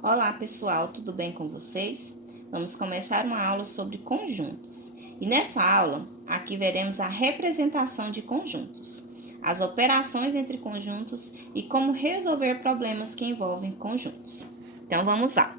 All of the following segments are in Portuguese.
Olá pessoal, tudo bem com vocês? Vamos começar uma aula sobre conjuntos. E nessa aula, aqui veremos a representação de conjuntos, as operações entre conjuntos e como resolver problemas que envolvem conjuntos. Então vamos lá.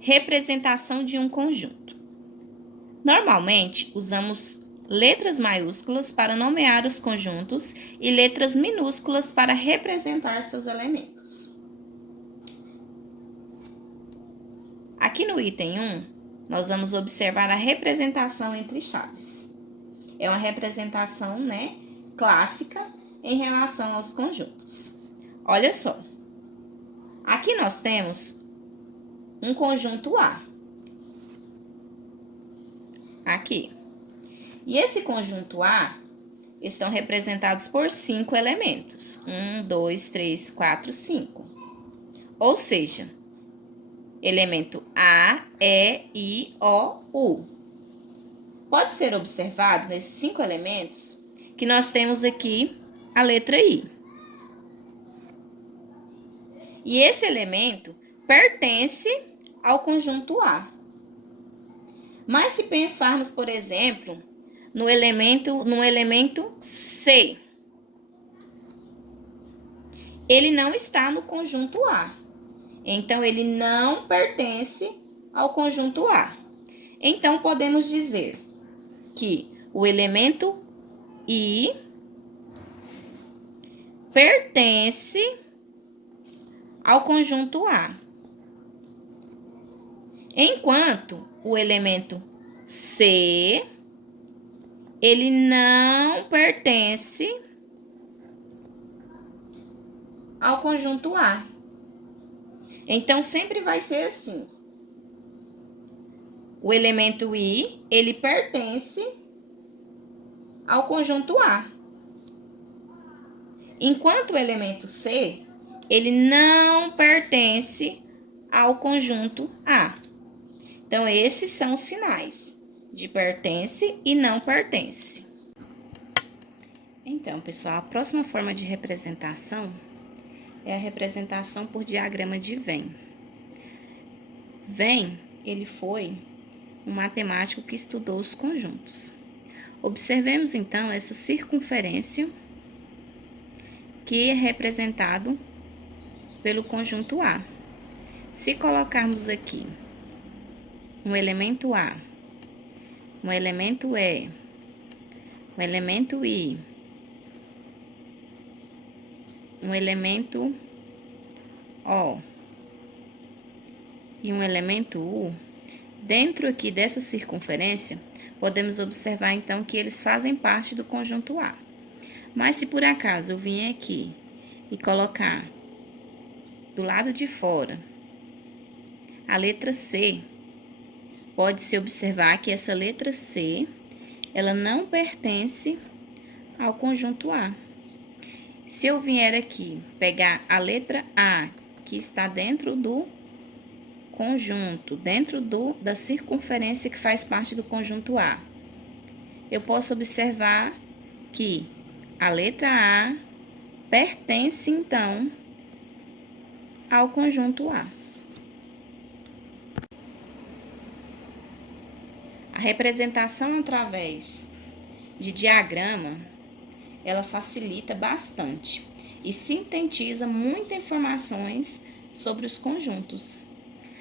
Representação de um conjunto. Normalmente, usamos letras maiúsculas para nomear os conjuntos e letras minúsculas para representar seus elementos. Aqui no item 1, nós vamos observar a representação entre chaves. É uma representação, clássica em relação aos conjuntos. Olha só. Aqui nós temos um conjunto A. Aqui. E esse conjunto A estão representados por 5 elementos. 1, 2, 3, 4, 5. Ou seja, elemento A, E, I, O, U. Pode ser observado nesses 5 elementos que nós temos aqui a letra I. E esse elemento pertence ao conjunto A. Mas se pensarmos, por exemplo, no elemento C, ele não está no conjunto A. Então, ele não pertence ao conjunto A. Então, podemos dizer que o elemento I pertence ao conjunto A, enquanto o elemento C, ele não pertence ao conjunto A. Então, sempre vai ser assim. O elemento I, ele pertence ao conjunto A. Enquanto o elemento C, ele não pertence ao conjunto A. Então, esses são os sinais de pertence e não pertence. Então, pessoal, a próxima forma de representação é a representação por diagrama de Venn. Venn, ele foi um matemático que estudou os conjuntos. Observemos, então, essa circunferência que é representado pelo conjunto A. Se colocarmos aqui um elemento A, um elemento E, um elemento I, um elemento O e um elemento U, dentro aqui dessa circunferência, podemos observar então que eles fazem parte do conjunto A. Mas se por acaso eu vim aqui e colocar do lado de fora a letra C, pode-se observar que essa letra C, ela não pertence ao conjunto A. Se eu vier aqui pegar a letra A, que está dentro do conjunto, dentro da circunferência que faz parte do conjunto A, eu posso observar que a letra A pertence, então, ao conjunto A. A representação através de diagrama, ela facilita bastante e sintetiza muitas informações sobre os conjuntos.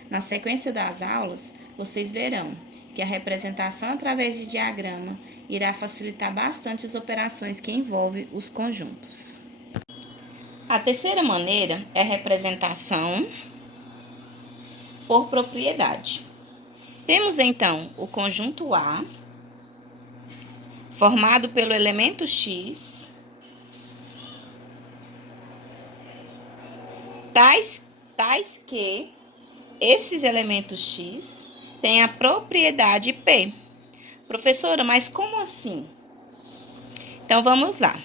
Na sequência das aulas, vocês verão que a representação através de diagrama irá facilitar bastante as operações que envolvem os conjuntos. A terceira maneira é a representação por propriedade. Temos então o conjunto A, formado pelo elemento X, tais que esses elementos X têm a propriedade P. Professora, mas como assim? Então, vamos lá.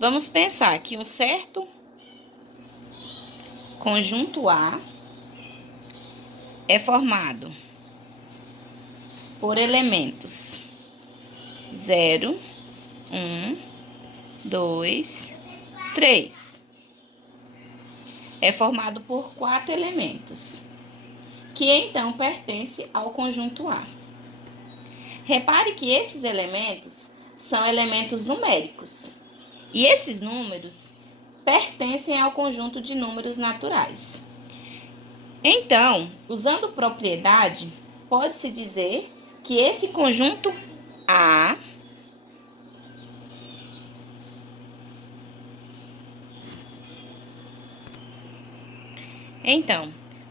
Vamos pensar que um certo conjunto A é formado por elementos 0, 1, 2, 3. é formado por 4 elementos, que então pertence ao conjunto A. Repare que esses elementos são elementos numéricos, e esses números pertencem ao conjunto de números naturais. Então, usando propriedade, pode-se dizer que esse conjunto A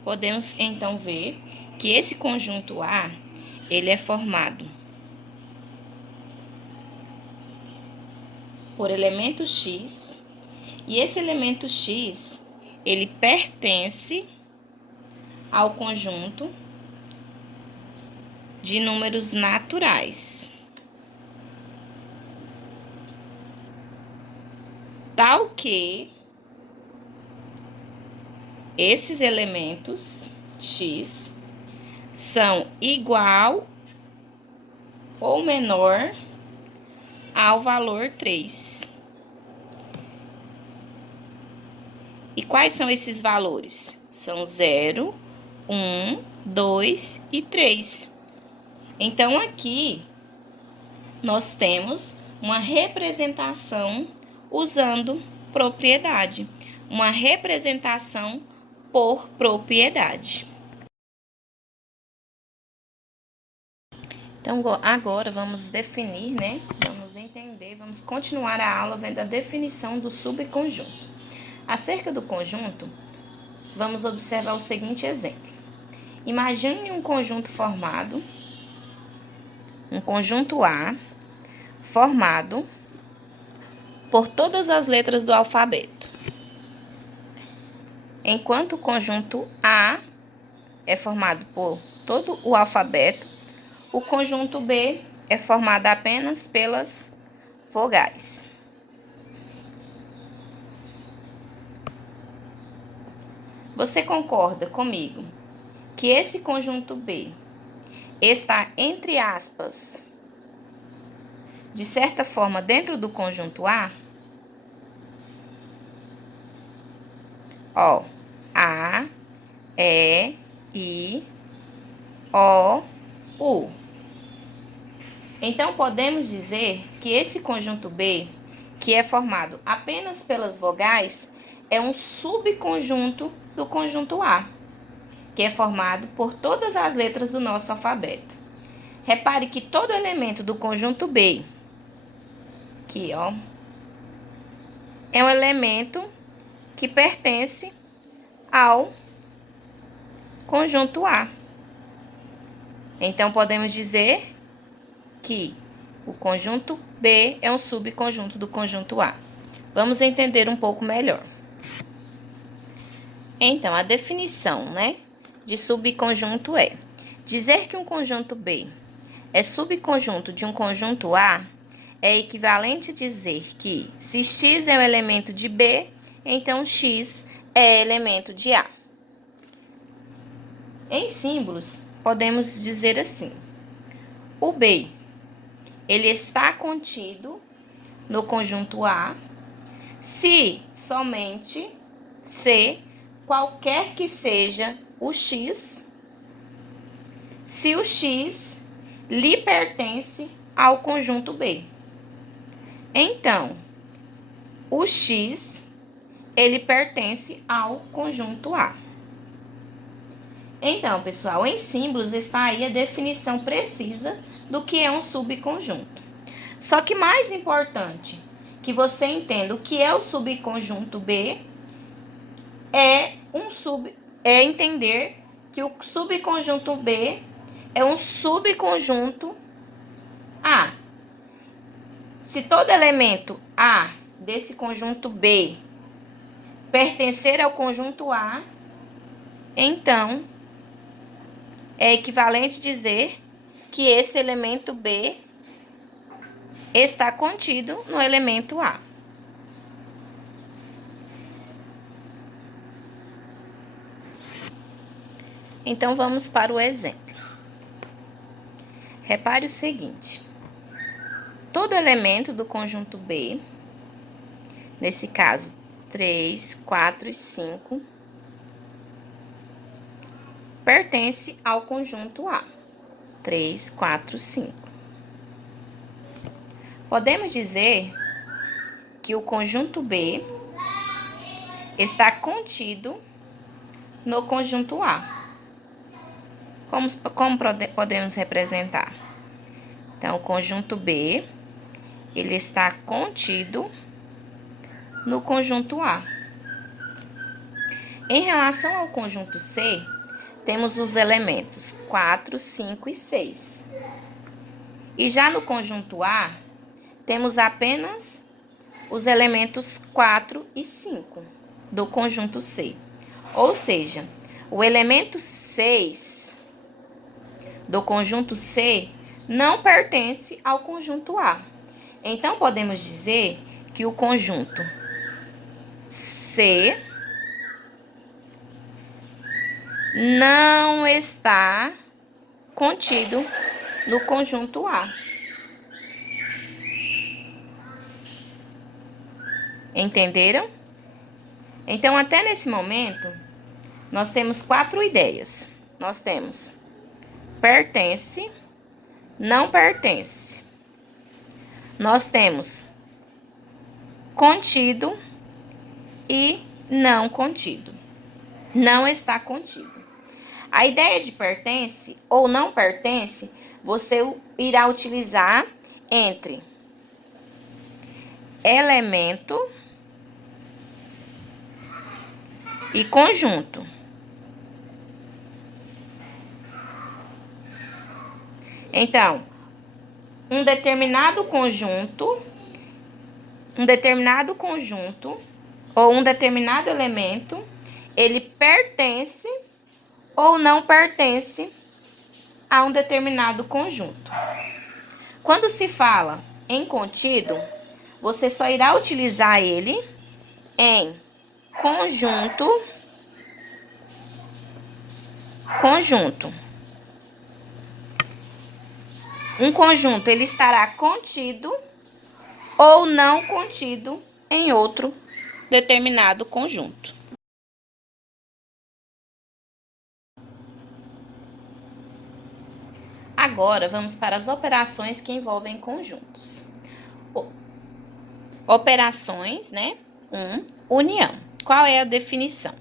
podemos ver que esse conjunto A, ele é formado por elemento X, e esse elemento X, ele pertence ao conjunto de números naturais, tal que esses elementos X são igual ou menor ao valor 3. E quais são esses valores? São 0, 1, 2 e 3. Então, aqui, nós temos uma representação usando propriedade. Uma representação por propriedade. Então, agora vamos definir, né? Vamos entender, vamos continuar a aula vendo a definição do subconjunto. Acerca do conjunto, vamos observar o seguinte exemplo. Imagine um conjunto formado, um conjunto A, formado por todas as letras do alfabeto. Enquanto o conjunto A é formado por todo o alfabeto, o conjunto B é formado apenas pelas vogais. Você concorda comigo que esse conjunto B está, entre aspas, de certa forma, dentro do conjunto A? Ó, A, E, I, O, U. Então, podemos dizer que esse conjunto B, que é formado apenas pelas vogais, é um subconjunto do conjunto A, que é formado por todas as letras do nosso alfabeto. Repare que todo elemento do conjunto B, aqui, ó, é um elemento que pertence ao conjunto A. Então, podemos dizer que o conjunto B é um subconjunto do conjunto A. Vamos entender um pouco melhor. Então, a definição, né, de subconjunto é dizer que um conjunto B é subconjunto de um conjunto A é equivalente a dizer que se X é um elemento de B, então X é elemento de A. Em símbolos, podemos dizer assim: o B, ele está contido no conjunto A se somente C, qualquer que seja o X, se o X lhe pertence ao conjunto B. Então, o X, ele pertence ao conjunto A. Então, pessoal, em símbolos está aí a definição precisa do que é um subconjunto. Só que mais importante que você entenda o que é o subconjunto B é entender que o subconjunto B é um subconjunto A. Se todo elemento A desse conjunto B pertencer ao conjunto A, então é equivalente dizer que esse elemento B está contido no elemento A. Então, vamos para o exemplo. Repare o seguinte: todo elemento do conjunto B, nesse caso 3, 4 e 5, pertence ao conjunto A. 3, 4, 5. Podemos dizer que o conjunto B está contido no conjunto A. Como podemos representar? Então, o conjunto B, ele está contido no conjunto A. Em relação ao conjunto C, temos os elementos 4, 5 e 6. E já no conjunto A, temos apenas os elementos 4 e 5 do conjunto C. Ou seja, o elemento 6 do conjunto C não pertence ao conjunto A. Então, podemos dizer que o conjunto C não está contido no conjunto A. Entenderam? Então, até nesse momento, nós temos 4 ideias. Nós temos pertence, não pertence. Nós temos contido e não contido. Não está contido. A ideia de pertence ou não pertence, você irá utilizar entre elemento e conjunto. Então, um determinado conjunto ou um determinado elemento, ele pertence ou não pertence a um determinado conjunto. Quando se fala em contido, você só irá utilizar ele em conjunto. Um conjunto, ele estará contido ou não contido em outro determinado conjunto. Agora, vamos para as operações que envolvem conjuntos. Operações, né? União. Qual é a definição?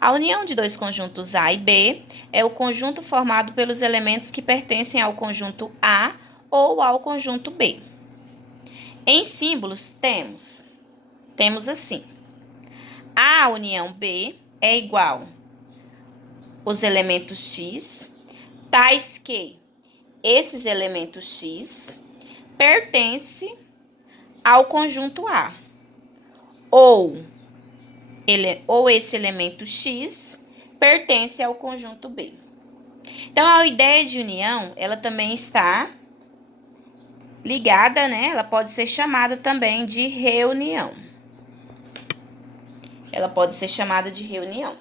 A união de dois conjuntos A e B é o conjunto formado pelos elementos que pertencem ao conjunto A ou ao conjunto B. Em símbolos, temos assim: A união B é igual os elementos X, tais que esses elementos X pertencem ao conjunto A, ou esse elemento X pertence ao conjunto B. Então, a ideia de união, ela também está ligada, né? Ela pode ser chamada também de reunião. Ela pode ser chamada de reunião.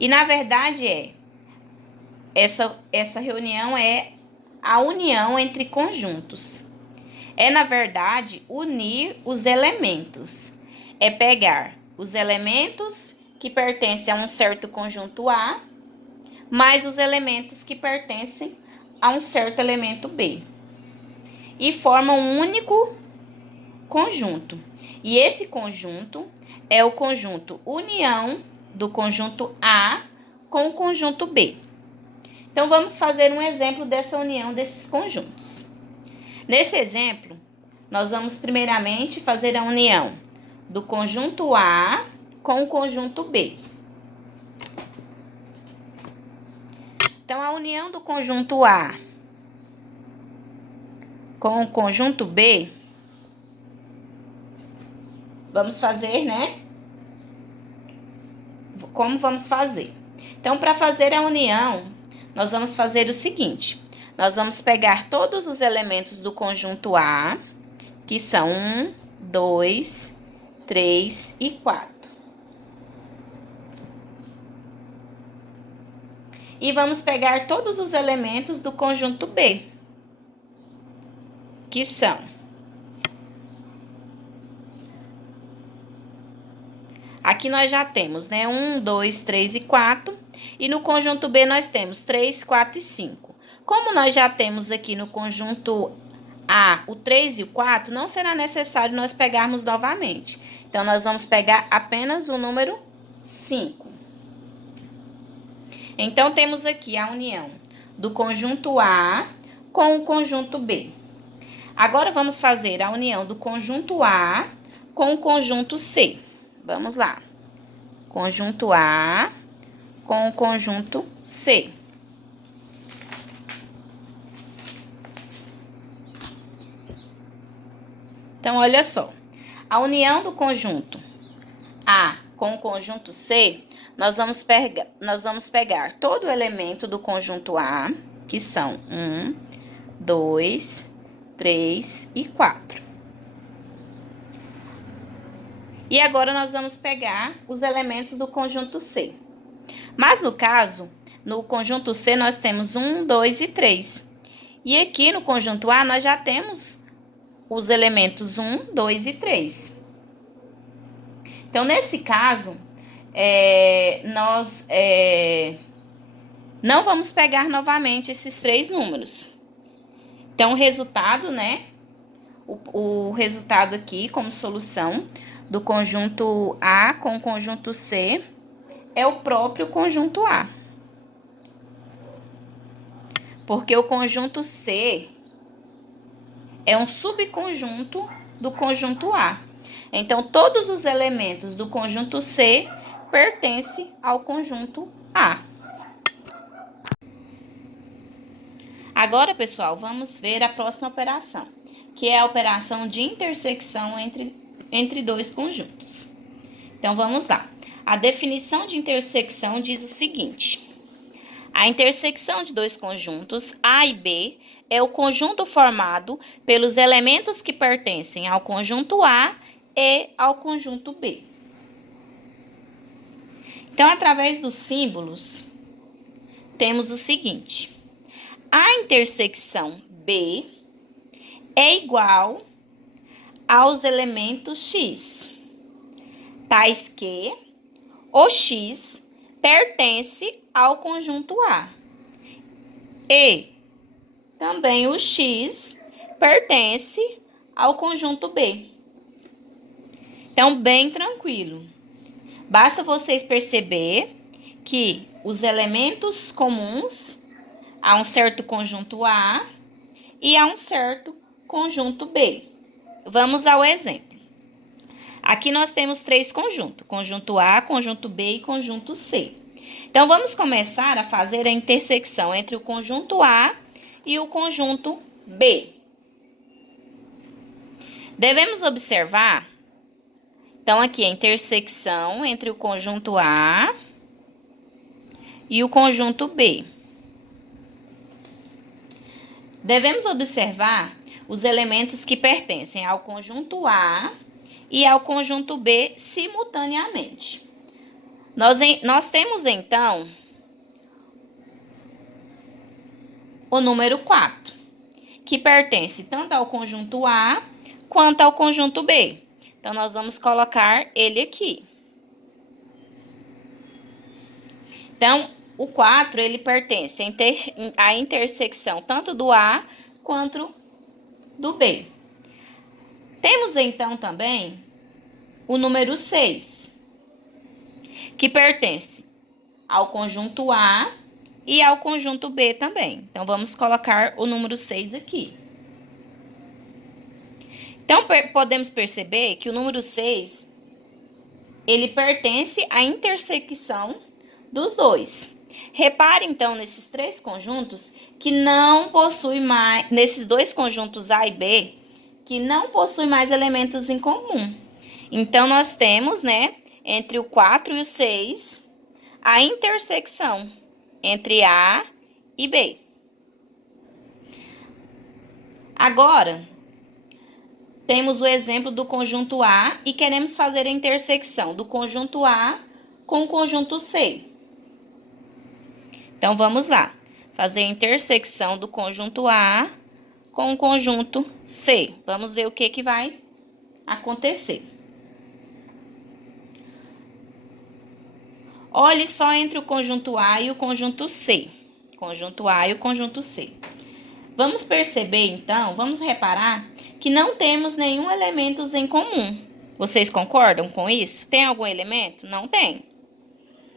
E, na verdade, essa reunião é a união entre conjuntos. É, na verdade, unir os elementos. É pegar os elementos que pertencem a um certo conjunto A, mais os elementos que pertencem a um certo elemento B. E formam um único conjunto. E esse conjunto é o conjunto união do conjunto A com o conjunto B. Então, vamos fazer um exemplo dessa união desses conjuntos. Nesse exemplo, nós vamos primeiramente fazer a união do conjunto A com o conjunto B. Então, a união do conjunto A com o conjunto B, vamos fazer, né? Como vamos fazer? Então, para fazer a união, nós vamos fazer o seguinte: nós vamos pegar todos os elementos do conjunto A, que são 1, 2, 3 e 4. E vamos pegar todos os elementos do conjunto B, que são. Aqui nós já temos, né, 1, 2, 3 e 4. E no conjunto B nós temos 3, 4 e 5. Como nós já temos aqui no conjunto A o 3 e o 4, não será necessário nós pegarmos novamente. Então, nós vamos pegar apenas o número 5. Então, temos aqui a união do conjunto A com o conjunto B. Agora, vamos fazer a união do conjunto A com o conjunto C. Vamos lá. Conjunto A com o conjunto C. Então, olha só. A união do conjunto A com o conjunto C, nós vamos pegar todo o elemento do conjunto A, que são 1, 2, 3 e 4. E agora nós vamos pegar os elementos do conjunto C. Mas no caso, no conjunto C nós temos 1, 2 e 3. E aqui no conjunto A nós já temos os elementos 1, 2 e 3. Então, nesse caso, nós não vamos pegar novamente esses 3 números. Então, o resultado, né? O resultado aqui, como solução do conjunto A com o conjunto C, é o próprio conjunto A. Porque o conjunto C é um subconjunto do conjunto A. Então, todos os elementos do conjunto C pertencem ao conjunto A. Agora, pessoal, vamos ver a próxima operação, que é a operação de intersecção entre dois conjuntos. Então, vamos lá. A definição de intersecção diz o seguinte: a intersecção de dois conjuntos, A e B, é o conjunto formado pelos elementos que pertencem ao conjunto A e ao conjunto B. Então, através dos símbolos, temos o seguinte: a intersecção B é igual aos elementos X, tais que o X pertence ao conjunto A e também o X pertence ao conjunto B. Então, bem tranquilo. Basta vocês perceber que os elementos comuns há um certo conjunto A e há um certo conjunto B. Vamos ao exemplo. Aqui nós temos 3 conjuntos: conjunto A, conjunto B e conjunto C. Então, vamos começar a fazer a intersecção entre o conjunto A e o conjunto B. Devemos observar, então, aqui a intersecção entre o conjunto A e o conjunto B. Devemos observar os elementos que pertencem ao conjunto A e ao conjunto B simultaneamente. Nós temos, então, o número 4, que pertence tanto ao conjunto A quanto ao conjunto B. Então, nós vamos colocar ele aqui. Então, o 4, ele pertence à intersecção tanto do A quanto do B. Temos, então, também o número 6, que pertence ao conjunto A e ao conjunto B também. Então, vamos colocar o número 6 aqui. Então, podemos perceber que o número 6, ele pertence à intersecção dos dois. Repare, então, nesses 3 conjuntos que não possuem mais, nesses 2 conjuntos A e B, que não possuem mais elementos em comum. Então, nós temos, né, entre o 4 e o 6, a intersecção entre A e B. Agora, temos o exemplo do conjunto A e queremos fazer a intersecção do conjunto A com o conjunto C. Então, vamos lá. Fazer a intersecção do conjunto A com o conjunto C. Vamos ver o que vai acontecer. Olhe só entre o conjunto A e o conjunto C. Conjunto A e o conjunto C. Vamos perceber, então, vamos reparar que não temos nenhum elemento em comum. Vocês concordam com isso? Tem algum elemento? Não tem.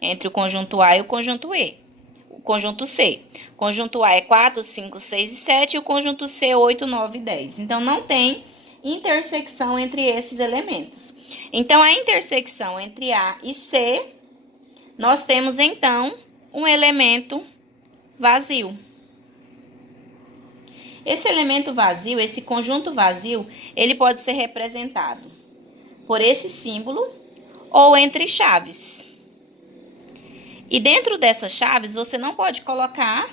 Entre o conjunto A e o conjunto E. O conjunto C. O conjunto A é 4, 5, 6 e 7 e o conjunto C é 8, 9 e 10. Então, não tem intersecção entre esses elementos. Então, a intersecção entre A e C, nós temos, então, um elemento vazio. Esse elemento vazio, esse conjunto vazio, ele pode ser representado por esse símbolo ou entre chaves. E dentro dessas chaves, você não pode colocar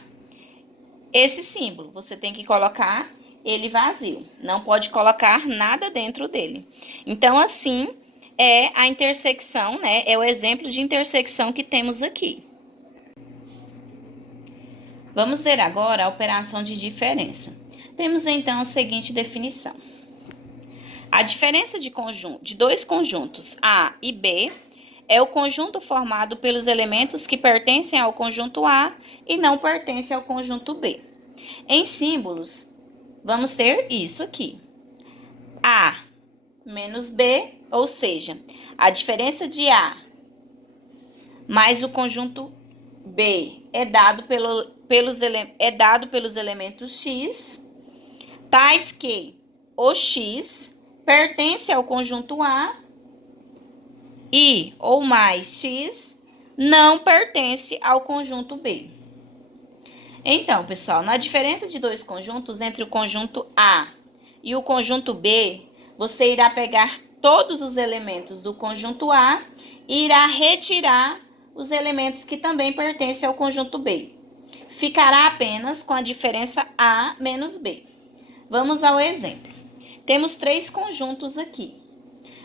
esse símbolo. Você tem que colocar ele vazio. Não pode colocar nada dentro dele. Então, assim, é a intersecção, né? É o exemplo de intersecção que temos aqui. Vamos ver agora a operação de diferença. Temos, então, a seguinte definição. A diferença de dois conjuntos A e B é o conjunto formado pelos elementos que pertencem ao conjunto A e não pertencem ao conjunto B. Em símbolos, vamos ter isso aqui. A menos B, ou seja, a diferença de A mais o conjunto B é dado pelos elementos X, tais que o X pertence ao conjunto A e ou mais X não pertence ao conjunto B. Então, pessoal, na diferença de dois conjuntos entre o conjunto A e o conjunto B, você irá pegar todos os elementos do conjunto A e irá retirar os elementos que também pertencem ao conjunto B. Ficará apenas com a diferença A menos B. Vamos ao exemplo. Temos três conjuntos aqui.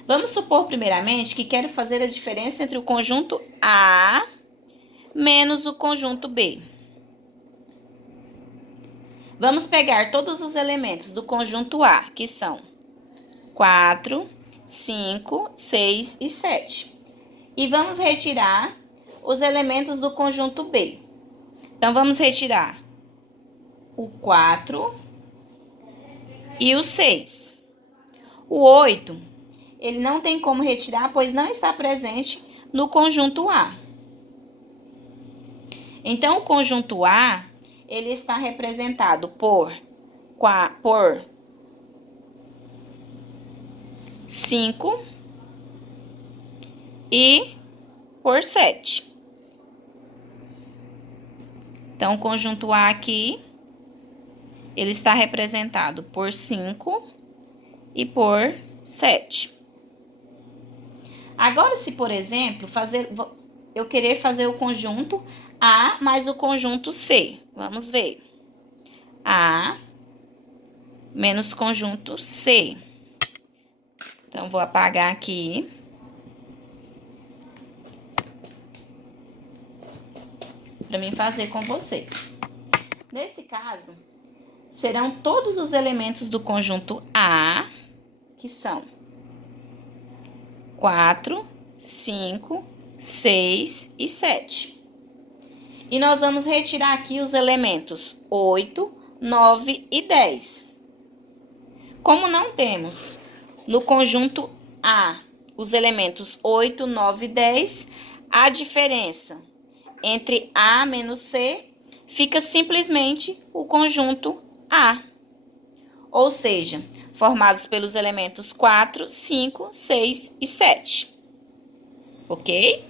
Vamos supor, primeiramente, que quero fazer a diferença entre o conjunto A menos o conjunto B. Vamos pegar todos os elementos do conjunto A, que são 4, 5, 6 e 7. E vamos retirar os elementos do conjunto B. Então, vamos retirar o 4 e o 6. O 8, ele não tem como retirar, pois não está presente no conjunto A. Então, o conjunto A, ele está representado por 5 e por 7. Então, o conjunto A aqui, ele está representado por 5 e por 7. Agora, se, por exemplo, eu querer fazer o conjunto A mais o conjunto C. Vamos ver. A menos conjunto C. Então, vou apagar aqui. Para mim fazer com vocês. Nesse caso, serão todos os elementos do conjunto A, que são 4, 5, 6 e 7. E nós vamos retirar aqui os elementos 8, 9 e 10. Como não temos no conjunto A os elementos 8, 9 e 10, a diferença entre A menos C fica simplesmente o conjunto A. Ou seja, formados pelos elementos 4, 5, 6 e 7. Ok?